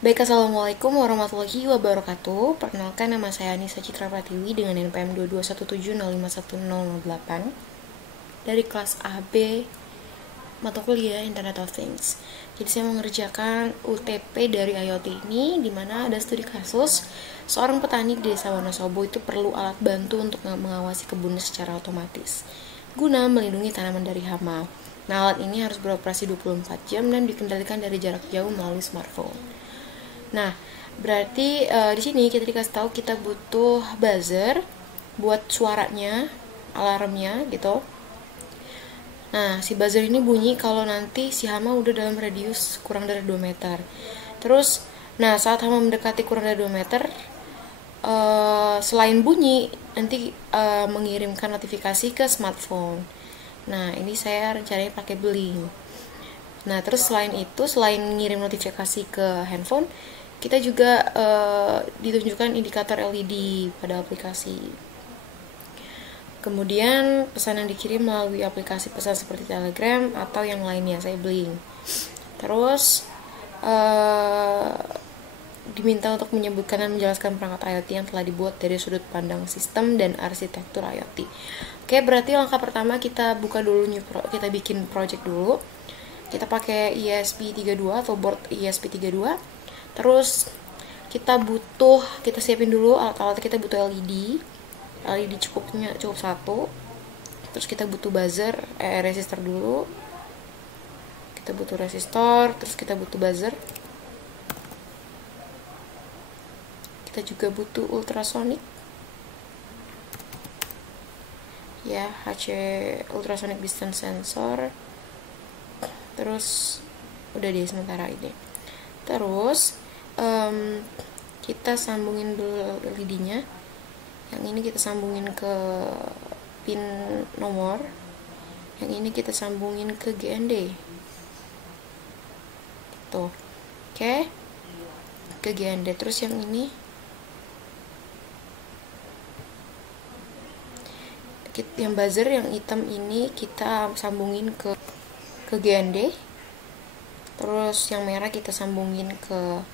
Baik, assalamualaikum warahmatullahi wabarakatuh. Perkenalkan, nama saya Anissa Citra Pratiwi dengan NPM 221705108 dari kelas AB mata kuliah Internet of Things. Jadi saya mengerjakan UTP dari IoT ini, di mana ada studi kasus seorang petani di desa Wonosobo itu perlu alat bantu untuk mengawasi kebunnya secara otomatis guna melindungi tanaman dari hama. Nah, alat ini harus beroperasi 24 jam dan dikendalikan dari jarak jauh melalui smartphone. Nah, berarti di sini kita dikasih tahu kita butuh buzzer buat suaranya, alarmnya gitu. Nah, si buzzer ini bunyi kalau nanti si hama udah dalam radius kurang dari 2 meter. Terus, nah saat hama mendekati kurang dari 2 meter, selain bunyi, nanti mengirimkan notifikasi ke smartphone. Nah, ini saya rencananya pakai Blink. Nah, terus selain itu, selain ngirim notifikasi ke handphone, kita juga ditunjukkan indikator LED pada aplikasi. Kemudian pesan yang dikirim melalui aplikasi pesan seperti Telegram atau yang lainnya, saya Blink. Terus diminta untuk menyebutkan dan menjelaskan perangkat IoT yang telah dibuat dari sudut pandang sistem dan arsitektur IoT. Oke, berarti langkah pertama kita buka dulu kita bikin project dulu. Kita pakai ESP32 atau board ESP32. Terus kita siapin dulu alat-alat. Kita butuh LED cukup satu. Terus kita butuh buzzer, resistor dulu. Kita butuh resistor, terus kita butuh buzzer. Kita juga butuh ultrasonic. Ya, HC ultrasonic distance sensor. Terus udah deh sementara ini. Terus kita sambungin dulu LED-nya. Yang ini kita sambungin ke pin nomor. Yang ini kita sambungin ke GND. Tuh. Oke. Ke GND. Terus yang ini yang buzzer yang hitam ini kita sambungin ke GND. Terus yang merah kita sambungin ke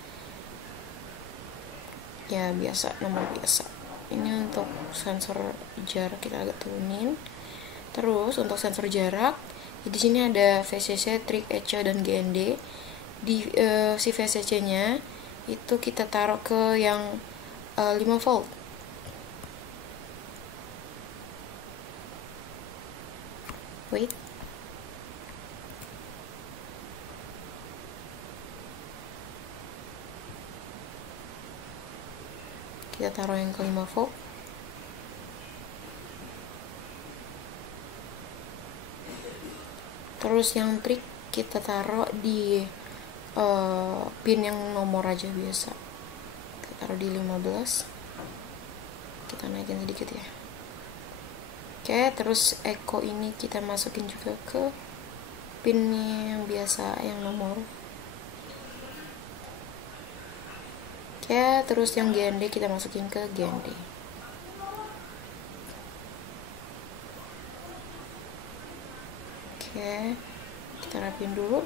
nomor biasa. Ini untuk sensor jarak kita agak turunin. Terus untuk sensor jarak, di sini ada VCC, trig, ECO dan GND. Di si VCC-nya itu kita taruh ke yang 5 volt. Wait. Kita taruh yang ke 5 volt. Terus yang trik kita taruh di pin yang nomor aja biasa. Kita taruh di 15. Kita naikin sedikit ya. Oke, terus echo ini kita masukin juga ke pin yang biasa, yang nomor. Oke, terus yang GND kita masukin ke GND. Oke, kita rapin dulu.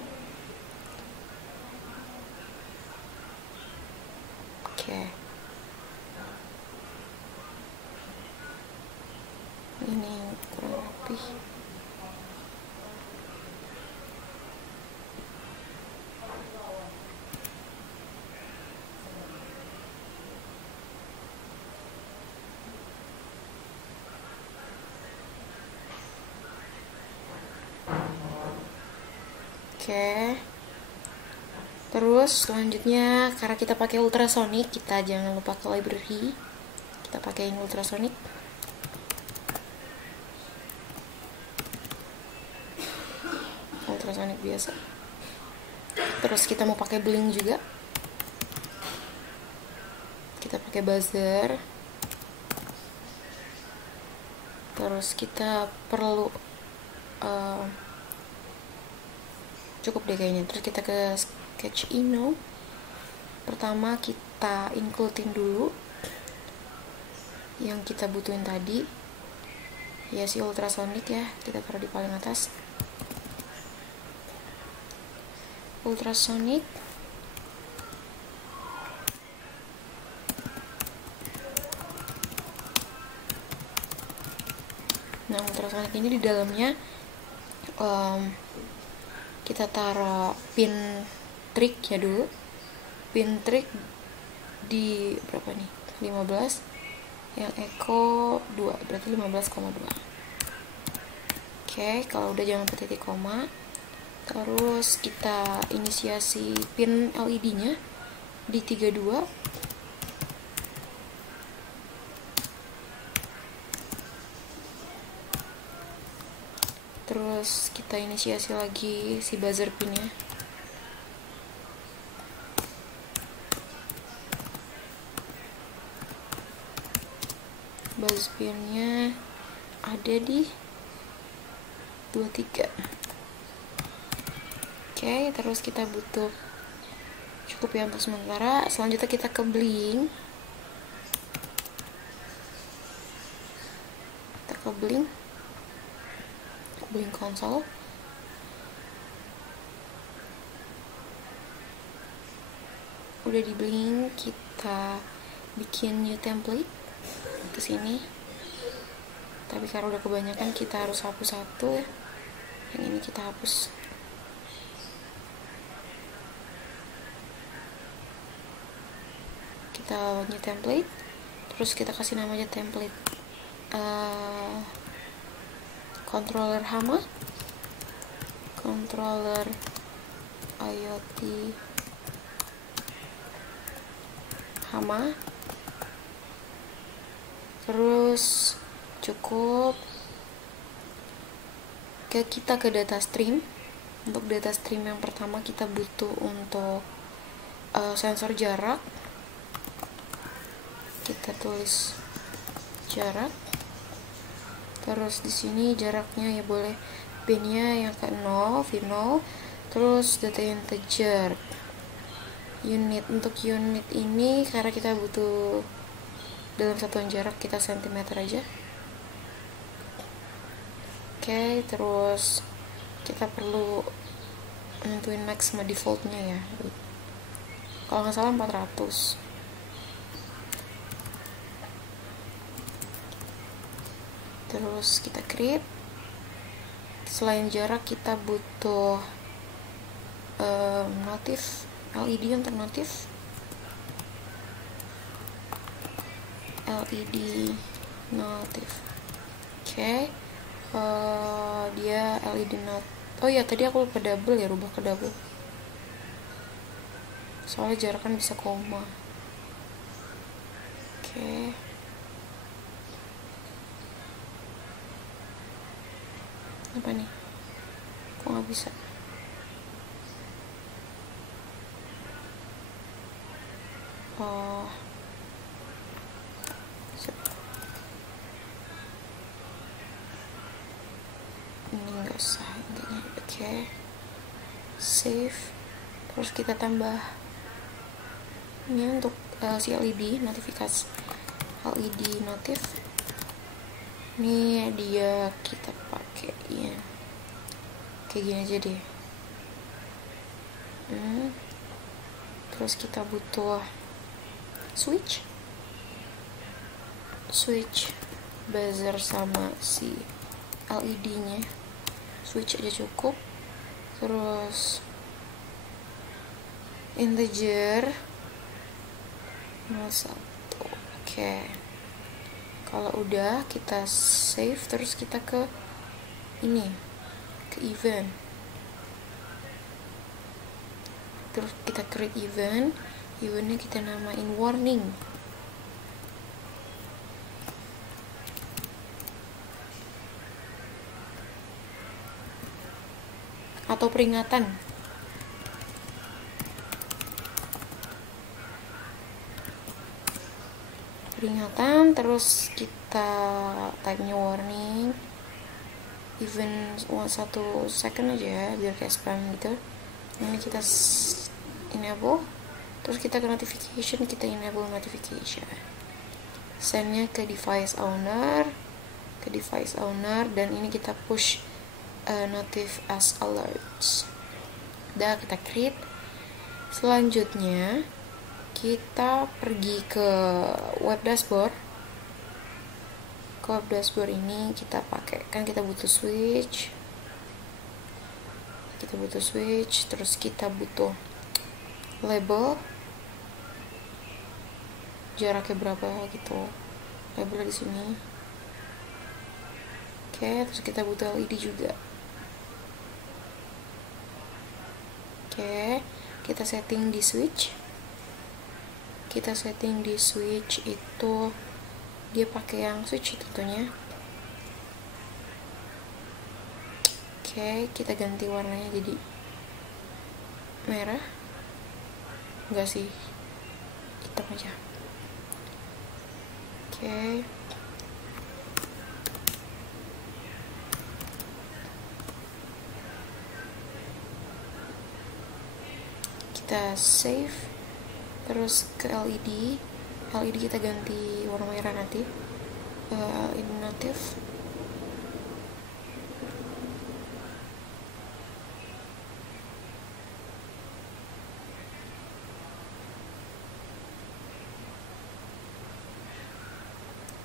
Oke. Ini kurang rapi. Oke. Terus selanjutnya, karena kita pakai ultrasonic, kita jangan lupa ke library. Kita pakein ultrasonic. Ultrasonic biasa. Terus kita mau pakai Blink juga. Kita pakai buzzer. Terus kita perlu cukup deh kayaknya. Terus kita ke Sketch Ino. Pertama kita includein dulu yang kita butuhin tadi, ya si ultrasonic ya, kita taruh di paling atas. Ultrasonic Nah, ultrasonic ini di dalamnya kita taruh pin trik ya dulu. Pin trik di berapa nih? 15. Yang echo 2, berarti 15,2. Oke, kalau udah jangan lupa titik koma. Terus kita inisiasi pin LED-nya di 32. Terus kita inisiasi lagi si buzzer pinnya. Buzzer pinnya ada di 23. Oke, terus kita butuh cukup ya untuk sementara. Selanjutnya kita ke blink. Kita ke blink console. Udah di blink, kita bikin new template ke sini. Tapi karena udah kebanyakan kita harus hapus satu ya. Yang ini kita hapus. Kita new template, terus kita kasih nama aja template controller Hama, controller IoT Hama. Terus cukup kita ke data stream. Untuk data stream yang pertama kita butuh untuk sensor jarak. Kita tulis jarak. Terus di sini jaraknya ya boleh pinnya yang ke 0, V0. Terus data integer. Unit, untuk unit ini karena kita butuh dalam satuan jarak, kita sentimeter aja. Oke, terus kita perlu nentuin maximum defaultnya ya. Kalau nggak salah 400. Terus kita create. Selain jarak kita butuh notif, LED untuk notif. LED notif. Oke. Dia LED not. Oh ya, tadi aku lupa double ya, rubah ke double. Soalnya jarak kan bisa koma. Oke. Apa nih? Kok nggak bisa? Oh. Ini nggak usah intinya. Oke. Save. Terus kita tambah ini untuk si LED notifikasi, LED notif. Ini dia kita pakai ya kayak gini aja deh. Terus kita butuh switch buzzer sama si LED-nya. Switch aja cukup. Terus integer 01. Oke. Kalau udah kita save, terus kita ke ini, ke event. Terus kita create eventnya kita namain warning. Atau peringatan. Terus kita type-nya warning, even 1 second aja ya, biar kayak spam gitu. Ini kita enable, terus kita ke notification, kita enable notification. Sendnya ke device owner, dan ini kita push notif as alerts. Udah, kita create. Selanjutnya kita pergi ke web dashboard, web dashboard ini kita pakai, kan kita butuh switch, terus kita butuh label, jaraknya berapa gitu, labelnya di sini. Oke, terus kita butuh LED juga. Oke, kita setting di switch. Itu dia pakai yang switch tentunya. Oke, kita ganti warnanya jadi merah. Enggak sih, hitam aja. Oke. Kita save, terus ke LED kita ganti warna merah nanti, LED native.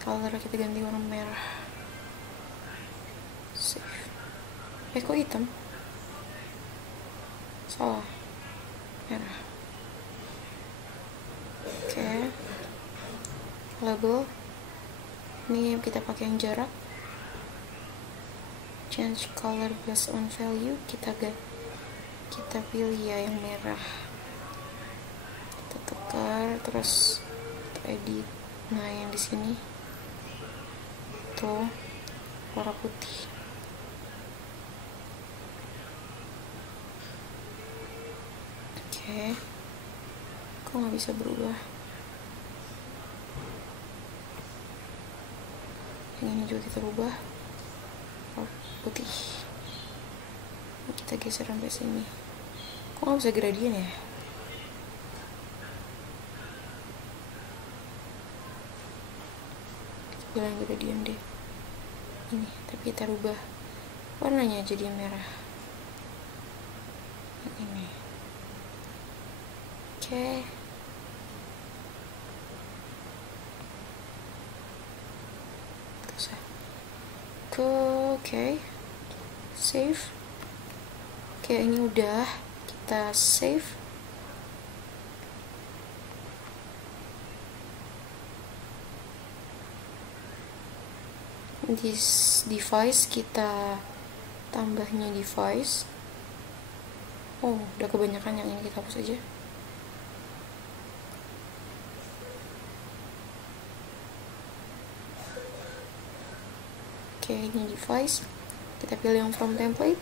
Color kita ganti warna merah. Save. Kok hitam? Salah, merah. Oke. Label ini kita pakai yang jarak. Change color based on value, kita pilih ya yang merah. Kita tukar, terus kita edit. Nah, yang di sini tuh warna putih. Oke. Kok nggak bisa berubah? Yang ini juga kita rubah putih. Kita geser sampai sini. Kok nggak bisa gradient ya? Kita bilang gradient deh. Ini, tapi kita rubah warnanya jadi merah. Yang ini. Oke. Oke, save. Oke, ini udah, kita save. This device kita tambahnya device. Oh, udah kebanyakan, yang ini kita hapus aja. Oke, ini device. Kita pilih yang from template.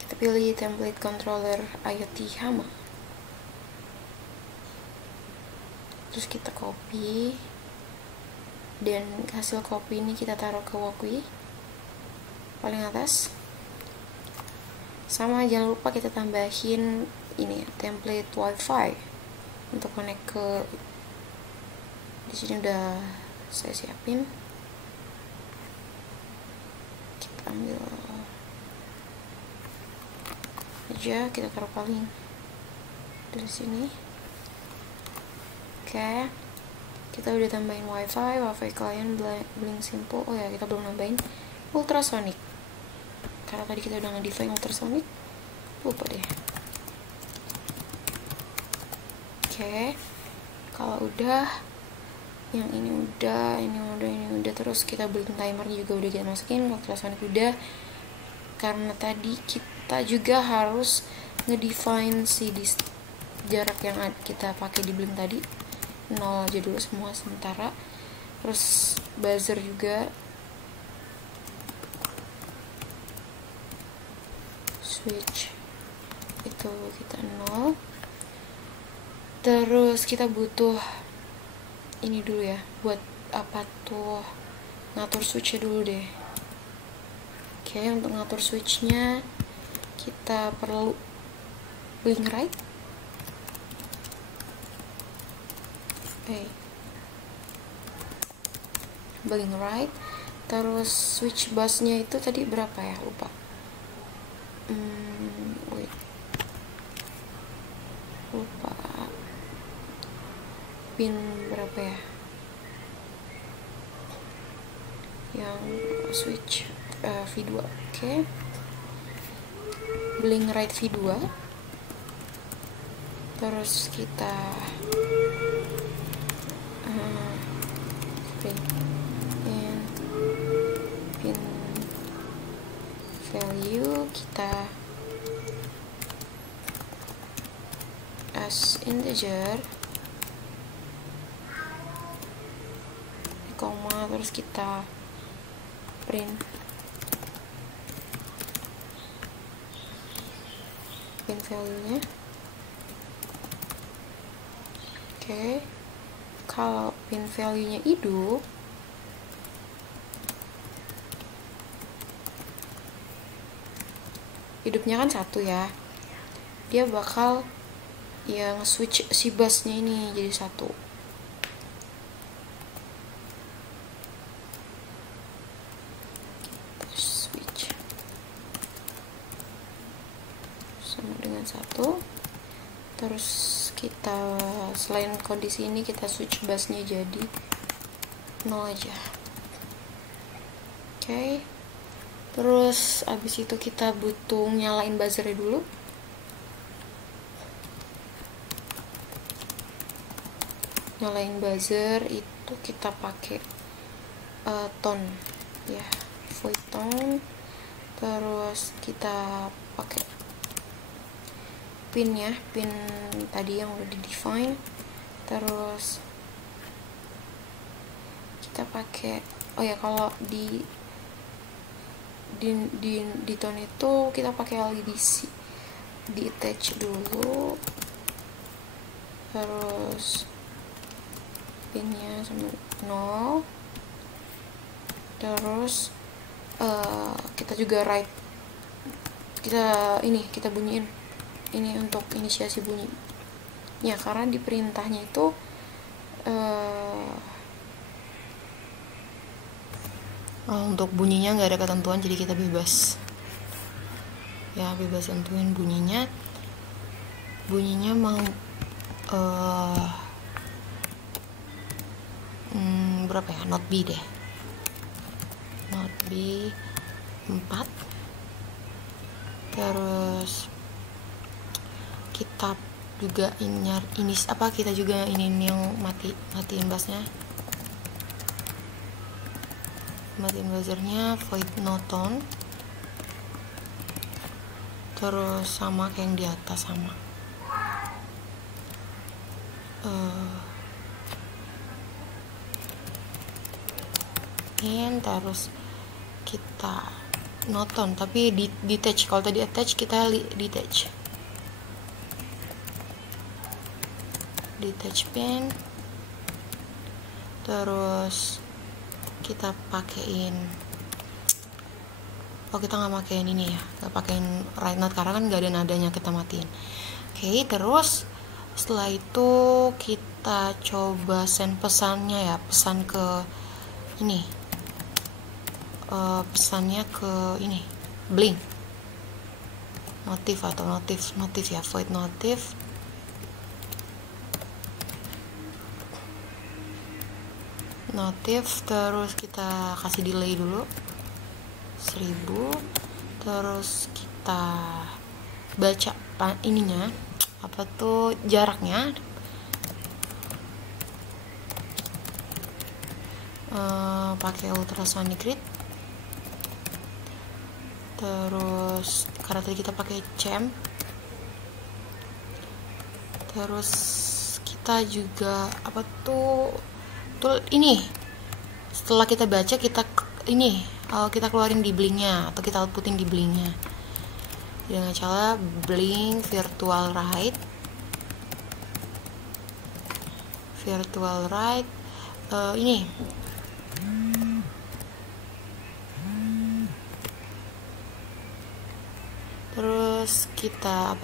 Kita pilih template controller IoT Hama. Terus kita copy. Dan hasil copy ini kita taruh ke Walkwi paling atas. Sama jangan lupa kita tambahin ini template WiFi untuk connect ke. Di sini udah saya siapin. Ambil aja, kita taruh paling dari sini. Oke, kita udah tambahin wifi client, Blink Simple. Oh ya, kita belum nambahin ultrasonic karena tadi kita udah nge-define ultrasonic, lupa deh. Oke, kalau udah, yang ini udah, terus kita blink timer juga udah kita masukin, ultrasonic udah, karena tadi kita juga harus ngedefine si jarak yang kita pakai di blink tadi 0 aja dulu semua sementara. Terus buzzer juga, switch itu kita 0. Terus kita butuh ini dulu ya, buat apa tuh, ngatur switchnya dulu deh. Oke, untuk ngatur switchnya kita perlu blink right. Blink right. Terus switch busnya itu tadi berapa ya, lupa. Lupa pin berapa ya. yang switch V2. Oke. Blink right V2. Terus kita bring in pin value kita as integer, koma, terus kita print pin value-nya. Oke. Kalau pin value-nya hidup, hidupnya kan 1 ya, dia bakal yang switch si busnya ini jadi 1. Switch sama dengan 1. Terus kita selain kondisi ini kita switch busnya jadi 0 aja. Oke. Terus abis itu kita butuh nyalain buzzernya dulu. Nyalain buzzer itu kita pakai tone ya, void tone. Terus kita pakai pin ya, pin tadi yang udah di define. Terus kita pakai kalau di tone itu kita pakai LDC, di attach dulu. Terus pinnya sama 0. Terus kita juga write, kita bunyiin ini untuk inisiasi bunyi ya, karena di perintahnya itu untuk bunyinya nggak ada ketentuan, jadi kita bebas ya, bebas tentuin bunyinya mau berapa ya, not B deh, not B 4. Terus kita juga kita juga ini yang matiin bassnya, matiin buzzernya, void no tone. Terus sama kayak yang di atas, sama terus kita no tone tapi detach. Kalau tadi attach, kita detach pin. Terus kita pakein kita nggak pakein ini ya, nggak pakein right note karena kan nggak ada nadanya, kita matiin. Oke. Terus setelah itu kita coba send pesannya ya, pesan ke ini, pesannya ke ini, blink notif atau notif ya, void notif. Terus kita kasih delay dulu 1000. Terus kita baca ininya, jaraknya, pakai ultrasonic read. Terus karena tadi kita pakai champ, terus kita juga ini setelah kita baca, kita keluarin di blinknya atau kita outputin di blinknya dengan cara blink virtual write. Ini terus kita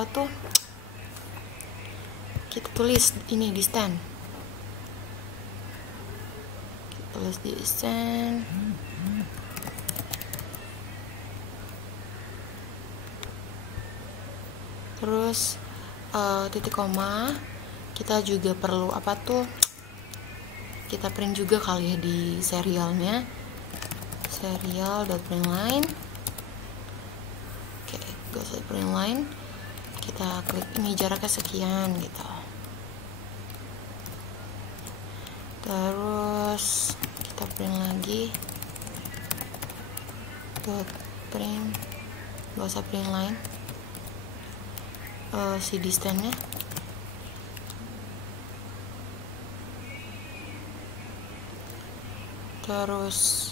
kita tulis ini di stand, terus titik koma. Kita juga perlu kita print juga kali ya di serialnya, serial.println. Oke, .println, kita klik ini jaraknya sekian gitu. Terus kita print lagi .print, gak usah print line, si distance-nya. Terus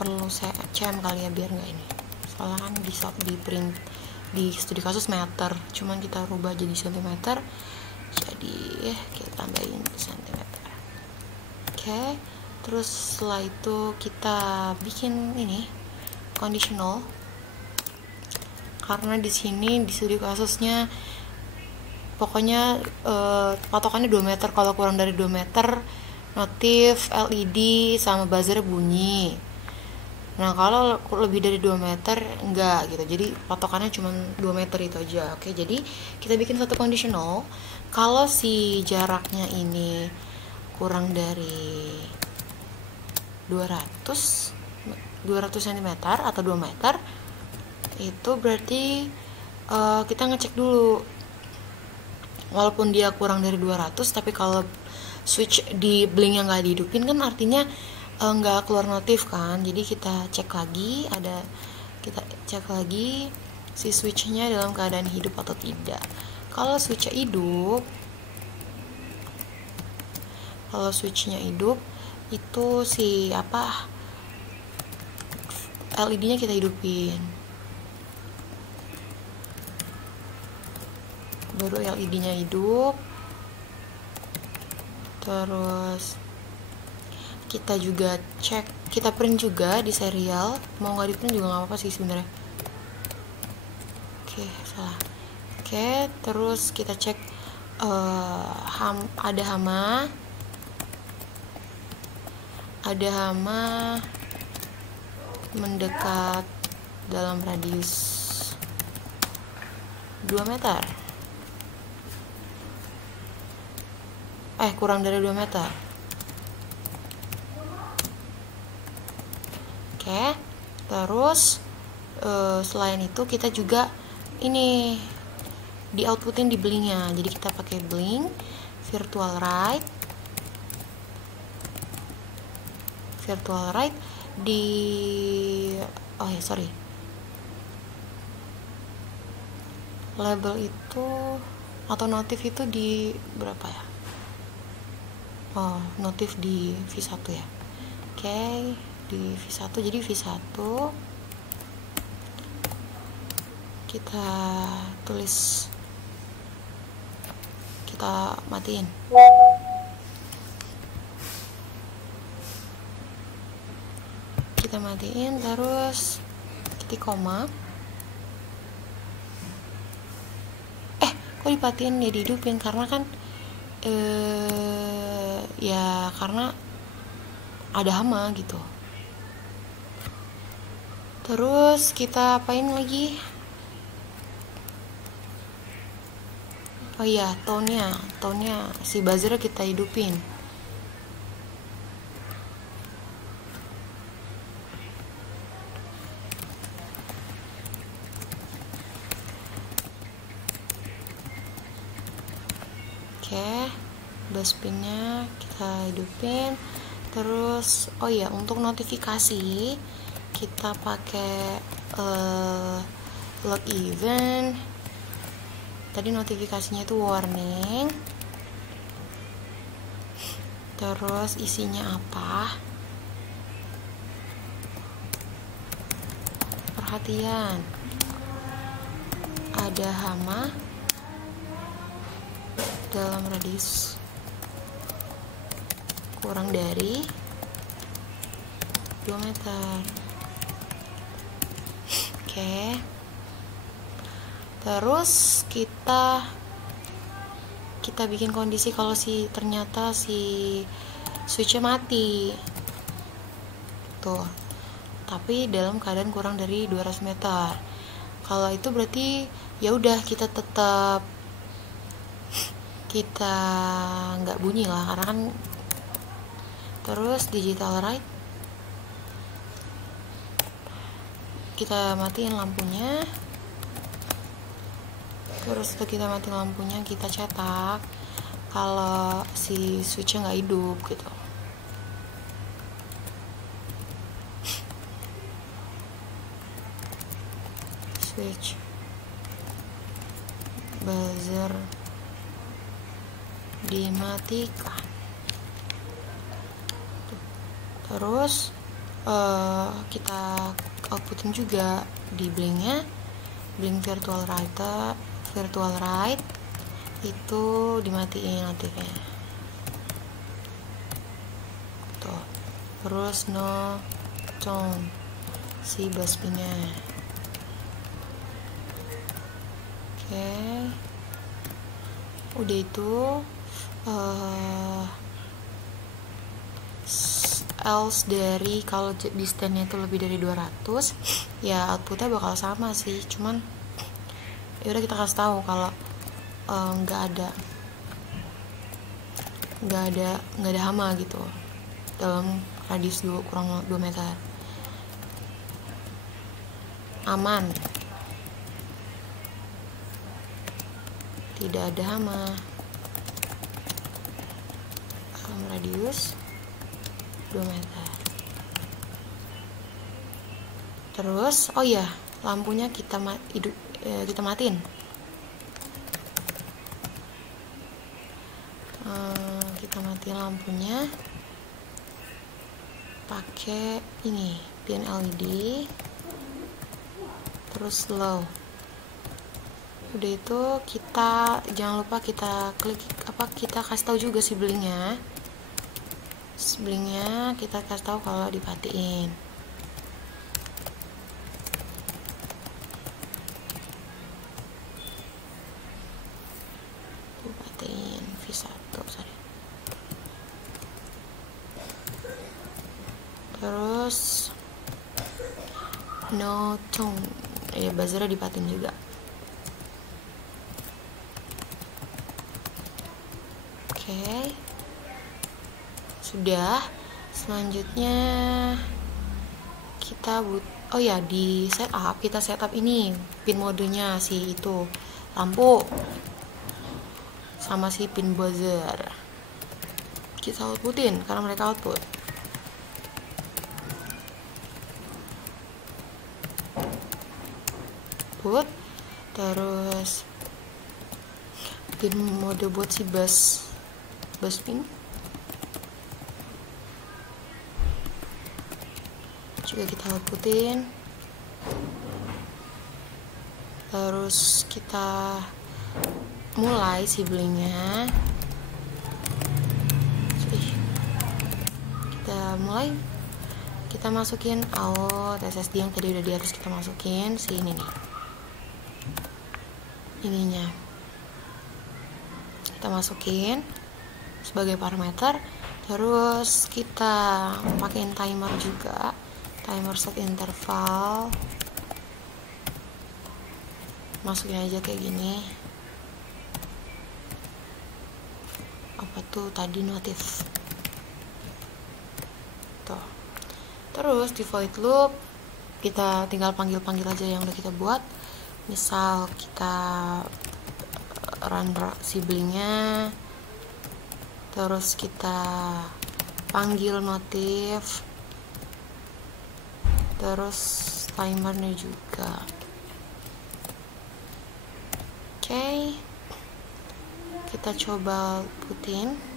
perlu saya cm kali ya biar nggak ini, soalnya kan di print di studi kasus meter, cuman kita rubah jadi cm, jadi kita tambahin cm. Oke, terus setelah itu kita bikin ini conditional, karena di sini di studi kasusnya pokoknya patokannya 2 meter. Kalau kurang dari 2 meter notif LED sama buzzer bunyi. Nah kalau lebih dari 2 meter enggak gitu, jadi patokannya cuma 2 meter itu aja. Oke, jadi kita bikin satu conditional, kalau si jaraknya ini kurang dari 200 cm atau 2 meter, itu berarti kita ngecek dulu. Walaupun dia kurang dari 200, tapi kalau switch di blink yang nggak dihidupin kan artinya nggak keluar notif kan. Jadi kita cek lagi si switchnya dalam keadaan hidup atau tidak. Kalau switchnya hidup, itu si LED-nya kita hidupin, baru LED-nya hidup. Terus kita juga cek, kita print juga di serial. Mau nggak di print juga nggak apa-apa sih sebenarnya. Oke, salah. Oke, terus kita cek ada hama mendekat dalam radius 2 meter. Kurang dari 2 meter. Oke, terus selain itu kita juga ini di outputin di blinknya. Jadi kita pakai blink virtual write di label itu atau notif itu di berapa ya? Notif di V1 ya. Oke, di V1. Jadi V1 kita tulis, kita matiin. Kita matiin, terus titik koma. Kok dipatiin ya dihidupin? Karena kan ya karena ada hama gitu. Terus kita apain lagi? tone-nya si buzzer kita hidupin. Oke, dustbin-nya kita hidupin. Terus untuk notifikasi kita pakai log event. Tadi notifikasinya itu warning. Terus isinya apa? Perhatian, ada hama dalam radius kurang dari 2 meter. Oke. Terus kita bikin kondisi kalau ternyata si switchnya mati tuh, tapi dalam keadaan kurang dari 200 meter. Kalau itu berarti ya udah kita nggak bunyi lah, karena kan. Terus digital write kita matiin lampunya. Terus setelah kita matiin lampunya, kita cetak kalau si switchnya nggak hidup gitu. Switch buzzer dimatikan. Terus kita outputin juga di blinknya, blink virtual right itu dimatiin notifnya tuh. Terus no tone si busby-nya. Oke. Udah itu else dari kalau distance-nya itu lebih dari 200 ya outputnya bakal sama sih, cuman ya udah kita kasih tahu kalau nggak ada hama gitu dalam radius kurang 2 meter, aman, tidak ada hama dalam radius 2 meter. Terus oh ya, lampunya kita matiin. Kita matiin lampunya pakai ini pin LED, terus slow. Udah itu kita jangan lupa kita klik kita kasih tahu juga si blinknya kita kasih tahu kalau dimatiin. Dimatiin V1 sorry. Terus no tone ya, buzzernya dimatiin juga. Oke. Sudah. Selanjutnya kita di setup kita setup ini pin modenya si itu lampu sama si pin buzzer. Kita outputin karena mereka output. Terus pin mode buat si bus pin juga kita outputin. Terus kita mulai si blinknya, kita masukin out SSD yang tadi udah di atas, kita masukin si ini nih, ininya kita masukin sebagai parameter. Terus kita pakein timer juga, timer set interval, masukin aja kayak gini. Apa tuh tadi notif tuh. Terus di void loop kita tinggal panggil aja yang udah kita buat. Misal kita run si blinknya, terus kita panggil notif, terus timernya juga. Oke, kita coba putin.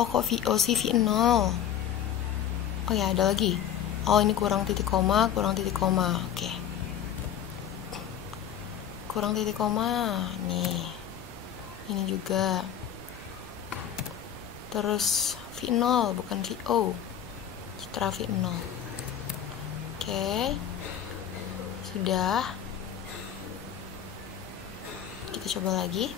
Oh kok CV0. Oh ya ada lagi. Oh ini kurang titik koma. Oke. Kurang titik koma. Nih. Ini juga. Terus V0 bukan VO. Citra V0. Oke. Sudah. kita coba lagi.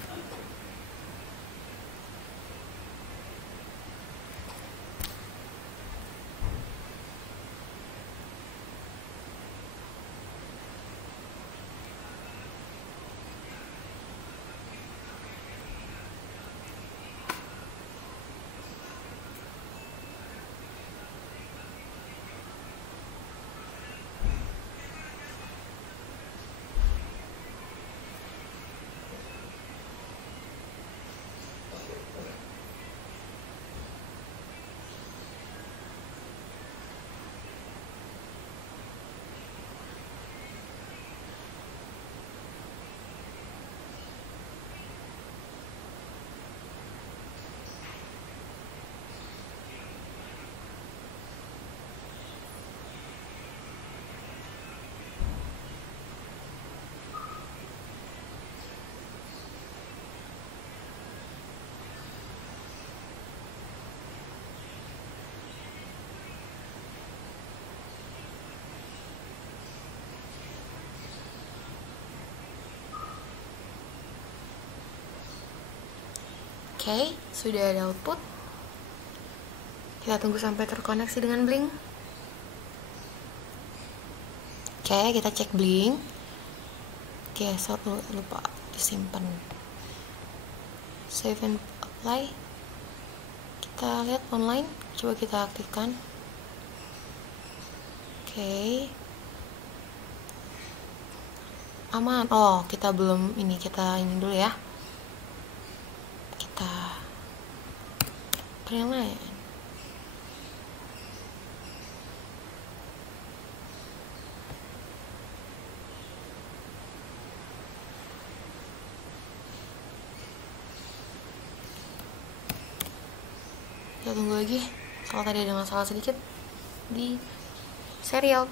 Oke, sudah ada output. Kita tunggu sampai terkoneksi dengan Blink. Oke, kita cek Blink. Oke, lupa disimpan. Save and apply. Kita lihat online, coba kita aktifkan. Oke. Aman. Oh, kita belum ini, kita ini dulu ya. Kita yang lain. Kita tunggu lagi. Soalnya tadi ada masalah sedikit di serial.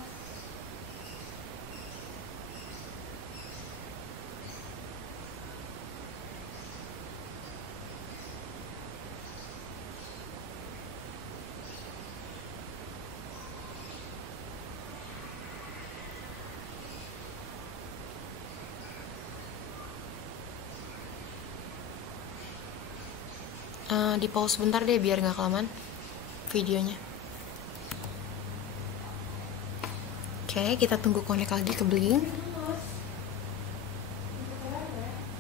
Di pause bentar deh biar nggak kelamaan videonya. Oke, kita tunggu connect lagi ke Blink.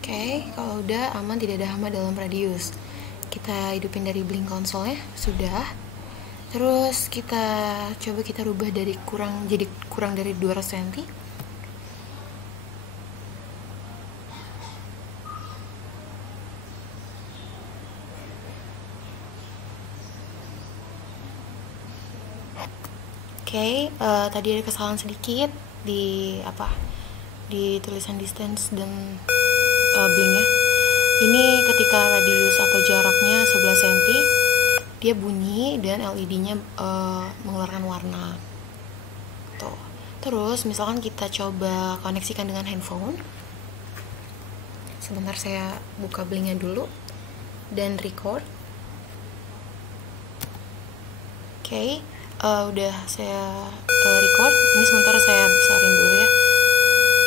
Oke, kalau udah aman, tidak ada hama dalam radius, kita hidupin dari Blink konsolnya. Sudah. Terus kita coba kita rubah dari kurang dari 200 cm. Oke, tadi ada kesalahan sedikit di tulisan distance dan blinknya. Ini ketika radius atau jaraknya 11 cm, dia bunyi dan LED-nya mengeluarkan warna. Tuh. Terus misalkan kita coba koneksikan dengan handphone. Sebentar saya buka blinknya dulu dan record. Oke. Udah saya record. Ini sementara saya besarin dulu ya,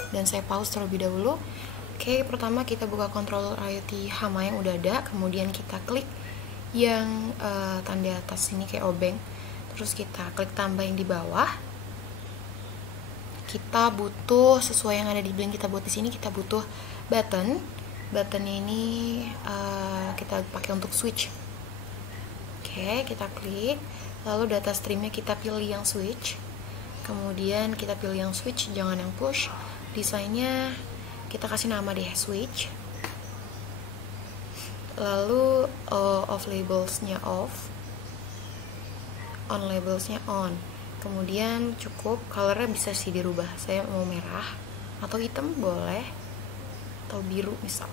dan saya pause terlebih dahulu. Oke, pertama kita buka controller IoT hama yang udah ada, kemudian kita klik yang tanda atas ini kayak obeng, terus kita klik tambah yang di bawah. Kita butuh sesuai yang ada di Blink, kita buat di sini kita butuh buttonnya ini kita pakai untuk switch. Oke, kita klik. Lalu data streamnya kita pilih yang switch, kemudian kita pilih yang switch, jangan yang push. Desainnya kita kasih nama deh switch. Lalu off labelsnya off, on labelsnya on. Kemudian cukup, colornya bisa sih dirubah, saya mau merah atau hitam boleh, atau biru misal.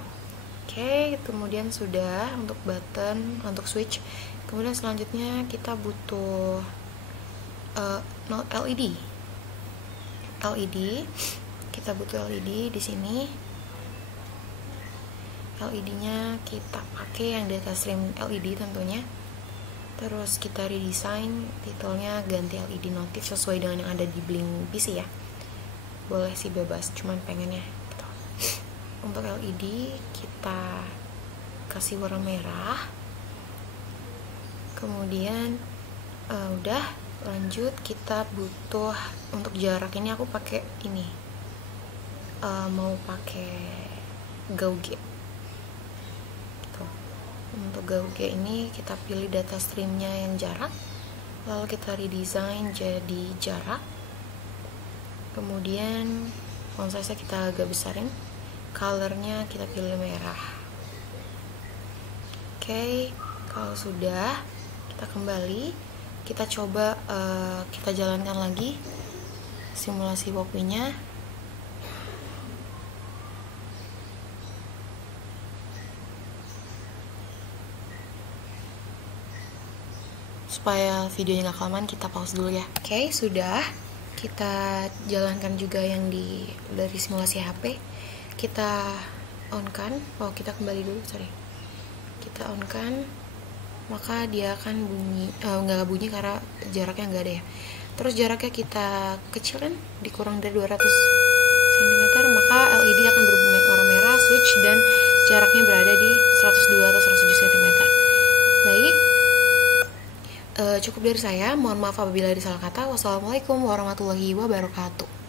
Oke, kemudian sudah untuk button, untuk switch. Kemudian selanjutnya kita butuh LED. Kita butuh LED di sini. LED-nya kita pakai yang data stream LED tentunya. Terus kita redesign, titelnya ganti LED notif sesuai dengan yang ada di Blink PC ya. Boleh sih bebas, cuman pengennya gitu. untuk LED kita kasih warna merah. Kemudian udah, lanjut kita butuh untuk jarak ini aku pakai ini, mau pakai gauge gitu. Untuk gauge ini kita pilih data streamnya yang jarak, lalu kita redesign jadi jarak. Kemudian font size kita agak besarin, colornya kita pilih merah. Oke, kalau sudah, kita kembali, kita coba kita jalankan lagi simulasi Poppy-nya. Supaya videonya gak kelamaan, kita pause dulu ya. Oke, sudah. Kita jalankan juga yang dari simulasi HP. Kita on kan. Kita kembali dulu, sorry. Kita on kan, maka dia akan bunyi, nggak bunyi karena jaraknya nggak ada ya. Terus jaraknya kita kecilkan, dikurang dari 200 cm, maka LED akan berubah warna merah, switch, dan jaraknya berada di 102 atau 107 cm. Baik, cukup dari saya. Mohon maaf apabila ada salah kata. Wassalamualaikum warahmatullahi wabarakatuh.